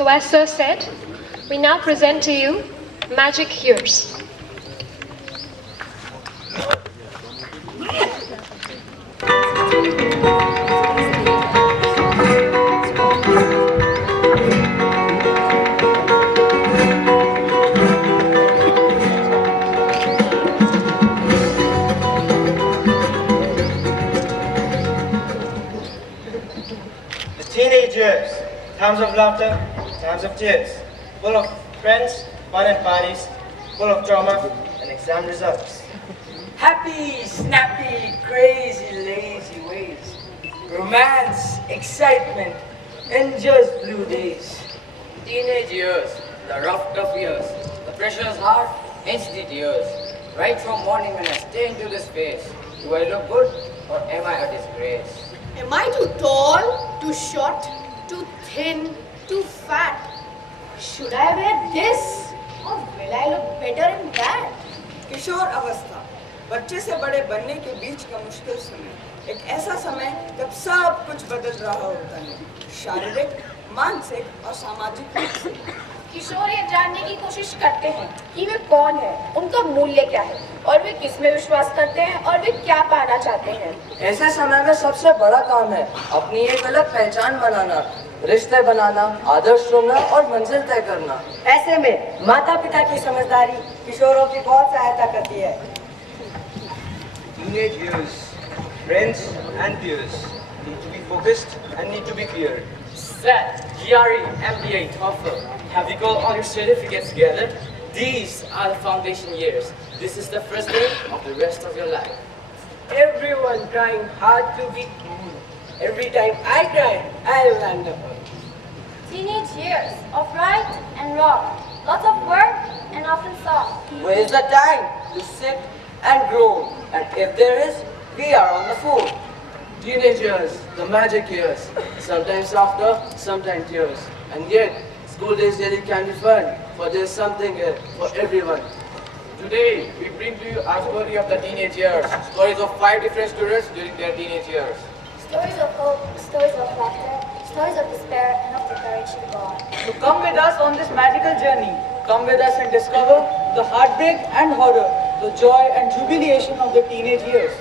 So as Sir said, we now present to you Magic Years. The teenage years, times of laughter, times of tears, full of friends, fun and parties, full of drama and exam results. Happy, snappy, crazy, lazy ways. Romance, excitement, and just blue days. Teenage years, the rough, tough years, the pressure's hard, hence the tears. Right from morning when I stay into this face, do I look good or am I a disgrace? Am I too tall, too short, too thin, too fat? Should I wear this or will I look better in that? किशोर अवस्था, बच्चे से बड़े बनने के बीच का मुश्किल समय, एक ऐसा समय जब सब कुछ बदल रहा होता है, शारीरिक, मानसिक और सामाजिक रूप से। किशोर ये जानने की कोशिश करते हैं कि वे कौन है, उनका मूल्य क्या है और वे किस में विश्वास करते हैं और वे क्या पाना चाहते हैं। ऐसे समय में सबसे बड़ा काम है अपनी एक अलग पहचान बनाना, रिश्ते बनाना, आदर्श चुनना और मंजिल तय करना। ऐसे में माता पिता की समझदारी किशोरों की बहुत सहायता करती है। Teenage years, friends and peers need to be focused and need to be clear. SAT, GRE, MBA, TOEFL. Have you got all your certificates together? These are the foundation years. This is the first day of the rest of your life. Everyone trying hard to be cool. Every time I try, I'll land up. Teenage years of right and wrong, lots of work and often soft. Where's the time to sit and grow? And if there is, we are on the phone. Teenage years, the magic years. Sometimes laughter, sometimes tears. And yet, school days really can be fun, for there's something here for everyone. Today, we bring to you our story of the teenage years. Stories of 5 different students during their teenage years. Stories of hope, stories of laughter, stories of despair, and of the courage to go on. So come with us on this magical journey. Come with us and discover the heartbreak and horror, the joy and jubilation of the teenage years.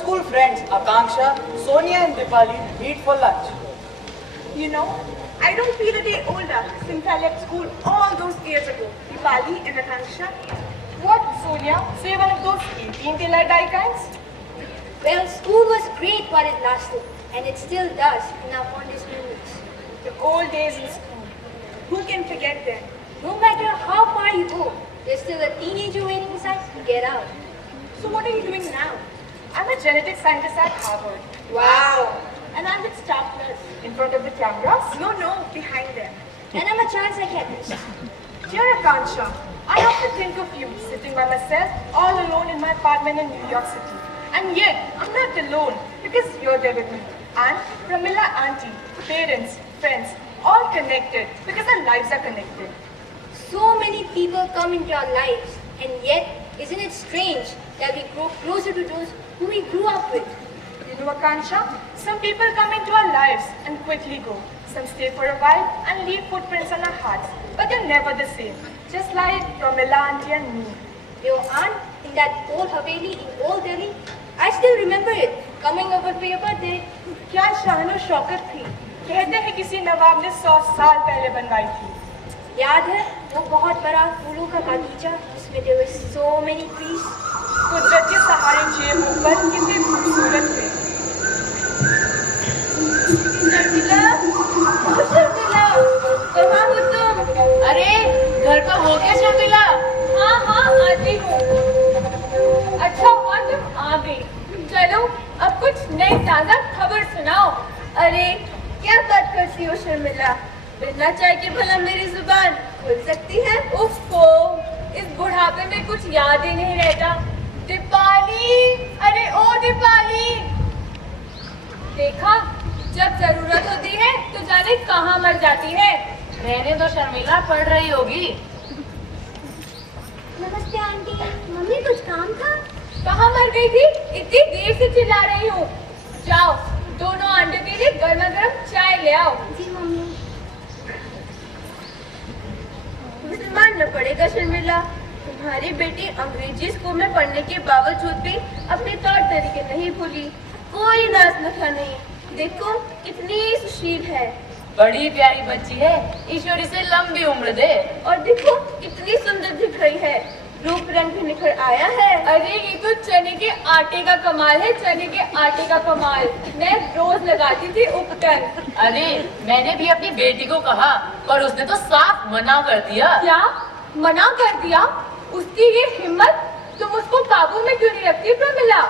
school friends Akanksha, Sonia and Dipali meet for lunch. You know, I don't feel a day older since I left school all those years ago. Dipali and Akanksha. What, Sonia? Say one of those 18 daylight icons? Well, school was great while it lasted, and it still does in our fondest memories. The old days in school. Who can forget them? No matter how far you go, there's still a teenager waiting inside to get out. So what are you doing now? I'm a genetics scientist at Harvard. Wow. And I'm with Star Plus. In front of the cameras? No, behind them. And I'm a child psychiatrist. Dear Akanksha, I often think of you sitting by myself all alone in my apartment in New York City. And yet, I'm not alone because you're there with me. And Pramila auntie, parents, friends, all connected because our lives are connected. So many people come into our lives, and yet, isn't it strange that we grow closer to those who we grew up with? You know, Akanksha, some people come into our lives and quickly go. Some stay for a while and leave footprints on our hearts, but they're never the same. Just like Pramila auntie and me. Your aunt in that old Haveli in Old Delhi, I still remember it, coming over for your birthday. क्या शान और शौकत थी, कहते हैं किसी नवाब ने 100 साल पहले बनवाई थी. याद है वो बहुत बड़ा फूलों का बगीचा जिसमें there were so many trees. कुदरत के सहारे जेब ऊपर कितने खूबसूरत थे. शर्मिला, कहाँ हो तुम? अरे घर पर हो क्या शर्मिला? हाँ आती हूँ. अच्छा हुआ तुम आ गई. चलो अब कुछ नई ताज़ा खबर सुनाओ. अरे क्या बात करती हो शर्मिला? बिना चाय के भला मेरी जुबान खुल सकती है? उफ़ो, इस बुढ़ापे में कुछ याद ही नहीं रहता. दीपाली, अरे ओ दीपाली. देखा, जब जरूरत होती है तो जाने कहाँ मर जाती है. रहने दो शर्मिला, पढ़ रही होगी. नमस्ते आंटी, मम्मी कुछ काम था? कहाँ मर गई थी? इतनी देर से चिल्ला रही हूँ. जाओ, दोनों आंटियों के लिए गर्मा गर्म चाय ले आओ. जी मम्मी. मुझे मानना पड़ेगा शर्मिला, तुम्हारी बेटी अंग्रेजी स्कूल में पढ़ने के बावजूद भी अपने तौर तरीके नहीं भूली. कोई नाज नखरा नहीं. देखो कितनी सुशील है. बड़ी प्यारी बच्ची है, ईश्वरी से लंबी उम्र दे. और देखो कितनी सुंदर दिख रही है. रूप रंग भी निखर आया है. अरे ये तो चने के आटे का कमाल है, चने के आटे का कमाल. मैं रोज लगाती थी उपटन. अरे मैंने भी अपनी बेटी को कहा, पर उसने तो साफ मना कर दिया. क्या मना कर दिया? उसकी ये हिम्मत, तुम उसको काबू में क्यों नहीं रखती प्रमिला?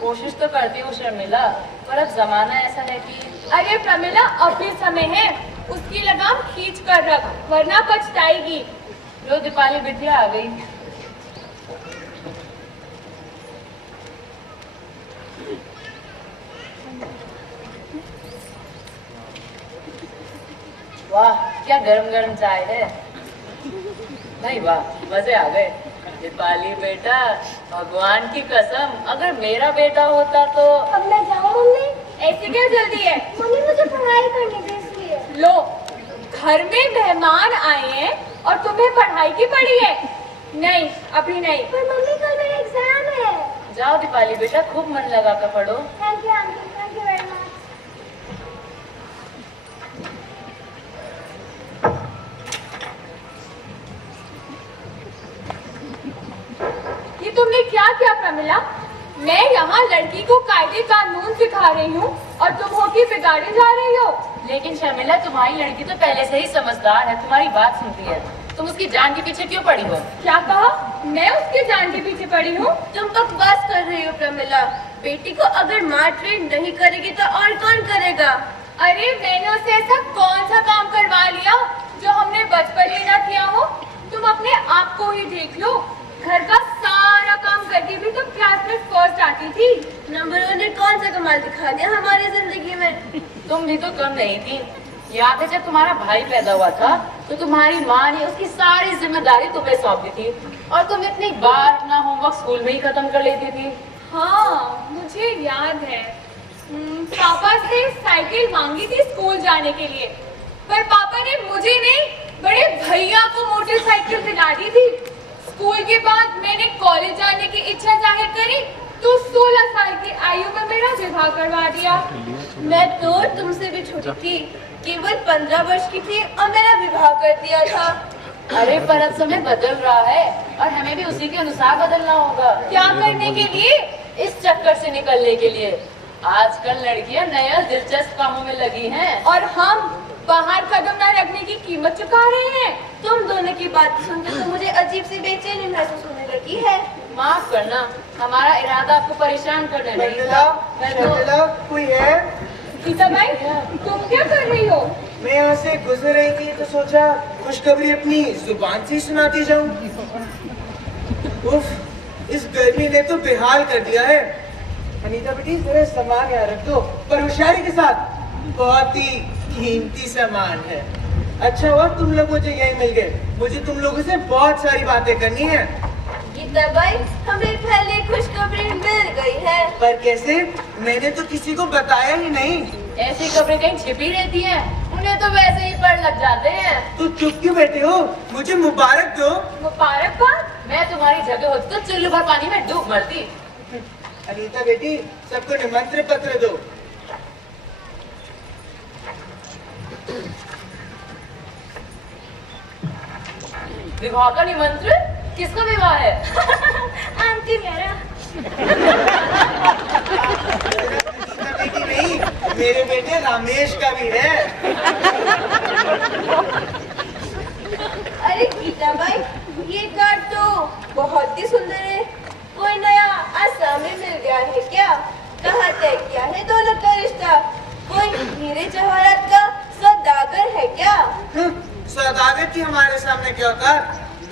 कोशिश तो करती हूँ शर्मिला, पर अब जमाना ऐसा है कि. अरे प्रमिला, अब भी समय है. उसकी लगाम खींच कर रख, वरना पछताएगी. लो दीपाली बिटिया आ गई. वाह क्या गरम गरम चाय है. नहीं वाह, मजे आ गए. दीपाली बेटा, भगवान की कसम, अगर मेरा बेटा होता तो. अब मैं जाऊँ मम्मी? ऐसी क्या जल्दी है? मम्मी मुझे पढ़ाई करनी थी इसलिए. लो, घर में मेहमान आए हैं और तुम्हें पढ़ाई की पड़ी है? नहीं, अभी नहीं. पर मम्मी कल मेरा एग्जाम है. जाओ दीपाली बेटा, खूब मन लगा कर पढ़ो. Thank you aunty, thank you very much. ये तुमने क्या किया प्रमिला? मैं यहाँ लड़की को कायदे कानून सिखा रही हूँ और तुम हो कि बिगाड़े जा रही हो. लेकिन शर्मिला, तुम्हारी लड़की तो पहले से ही समझदार है, तुम्हारी बात सुनती है. तुम उसकी जान के पीछे क्यों पड़ी हो? क्या कहा? मैं उसकी जान के पीछे पड़ी हूँ? तुम बकवास कर रही हो प्रमिला. बेटी को अगर माँ ट्रेन नहीं करेगी तो और कौन करेगा? अरे मैंने उससे ऐसा कौन सा काम करवा लिया जो हमने बचपन में न किया हो? तुम अपने आप को ही देख लो. घर का सारा काम करके भी तुम क्लास में फर्स्ट आती थी. नंबर 1 ने कौन सा कमाल दिखा दिया हमारी जिंदगी में? तुम भी तो कम नहीं थी. याद है जब तुम्हारा भाई पैदा हुआ था तो तुम्हारी माँ ने उसकी सारी जिम्मेदारी तुम्हें सौंप दी थी और तुम इतनी बार अपना होमवर्क स्कूल में ही खत्म कर लेती थी. हाँ, मुझे याद है. पापा से साइकिल मांगी थी स्कूल जाने के लिए, पर पापा ने मुझे नहीं, बड़े भैया को मोटरसाइकिल दिला दी थी. स्कूल के बाद मैंने कॉलेज जाने की इच्छा जाहिर करी तू 16 साल की आयु में मेरा विवाह करवा दिया। मैं तो तुमसे भी छोटी थी, केवल 15 वर्ष की थी और मेरा विवाह कर दिया था। अरे पर अब समय बदल रहा है और हमें भी उसी के अनुसार बदलना होगा। क्या करने के लिए? इस चक्कर से निकलने के लिए। आजकल लड़कियां नए और दिलचस्प कामों में लगी हैं और हम बाहर कदम न रखने की कीमत चुका रहे हैं। तुम दोनों की बात सुनकर तो मुझे अजीब सी बेचैनी महसूस होने लगी है। माफ करना, हमारा इरादा आपको परेशान करने नहीं था। शर्मिला, कोई है? गीता भाई, तुम क्या कर रही हो? मैं यहाँ से गुजर रही थी तो सोचा खुशखबरी अपनी जुबान से ही सुनाती जाऊं। उफ, इस गर्मी ने तो बेहाल कर दिया है। अनीता बेटी, जरा सामान यहाँ रख दो, पर होशियारी के साथ। बहुत ही कीमती सामान है। अच्छा हुआ तुम लोग मुझे यही मिल गए। मुझे तुम लोगों से बहुत सारी बातें करनी है। गीता भाई, हमें पहले खुशखबरी मिल गई है। पर कैसे? मैंने तो किसी को बताया ही नहीं। ऐसी खबरें कहीं छिपी रहती हैं, उन्हें तो वैसे ही पढ़ लग जाते हैं। तो चुप क्यों बैठे हो? मुझे मुबारक दो। मुबारकबाद? मैं तुम्हारी जगह होती तो चुल्लू भर पानी में डूब मरती। अनीता बेटी, सबको निमंत्रण पत्र दो। विवाह का निमंत्रण? किसका विवाह है? आंटी मेरा। अनीता बेटी नहीं, मेरे बेटे रामेश का भी है। अरे गीता भाई, ये कार्ड तो बहुत ही सुंदर है। कोई नया आसामी मिल गया है क्या? कहाँ तय किया है दोनों का रिश्ता? कोई हीरे जवाहरात का सौदागर है क्या? सौदागर की हमारे सामने क्या होता?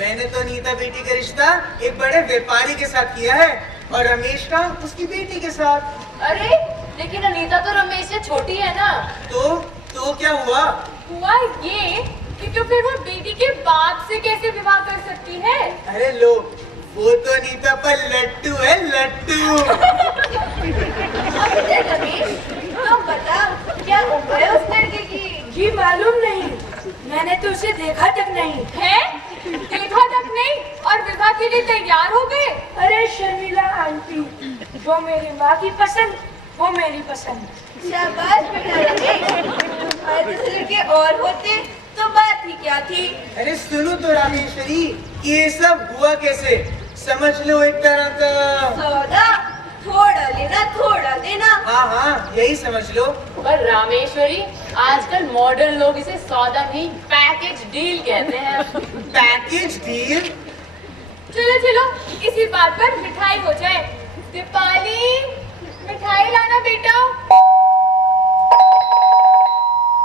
मैंने तो अनीता बेटी का रिश्ता एक बड़े व्यापारी के साथ किया है और रमेश का उसकी बेटी के साथ। अरे लेकिन अनीता तो रमेश से छोटी है ना। तो क्या हुआ? हुआ ये कि तो फिर वो बेटी के बाप से कैसे विवाह कर सकती है? अरे लो, वो तो अनीता पर लट्टू है, लट्टू। रमेश, तुम बता, क्या उम्र है उस लड़के की? जी मालूम नहीं, मैंने तो उसे देखा तक नहीं है। देखा तक नहीं और विवाह के लिए तैयार हो गए? अरे शर्मिला आंटी, जो मेरी माँ की पसंद वो मेरी पसंद। शाबाश बेटा रमेश, तुम्हारे दूसरे के और होते तो बात ही क्या थी। अरे सुनो तो रामेश्वरी, ये सब हुआ कैसे? समझ लो एक तरह का सौदा, थोड़ा लेना थोड़ा देना। हाँ, यही समझ लो। पर रामेश्वरी, आजकल मॉडर्न लोग इसे सौदा नहीं पैकेज डील कहते हैं। Package deal? चलो चलो, इसी बात पर मिठाई हो जाए। दीपाली, मिठाई लाना बेटा।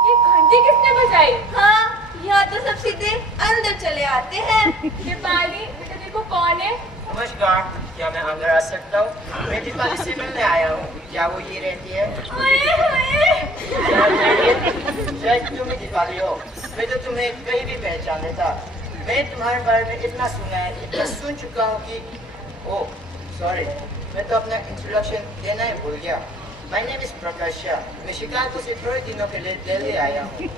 ये घंटी किसने बजाई? हाँ, यहाँ तो सब सीधे अंदर चले आते हैं। दीपाली, बेटा देखो कौन है? नमस्कार, क्या मैं अंदर आ सकता हूँ? मैं दीपाली से मिलने आया हूँ। क्या वो ये रहती है? शायद तुम ही दीपाली हो। मैं तो तुम्हें कहीं भी पहचान लेता। मैं तुम्हारे बारे में इतना सुना है, इतना सुन चुका हूँ कि ओह सॉरी, मैं तो अपना इंट्रोडक्शन देना ही भूल गया। माय नेम इज प्रकाश। मैं शिकागो से थोड़े दिनों के लिए दिल्ली आया हूँ।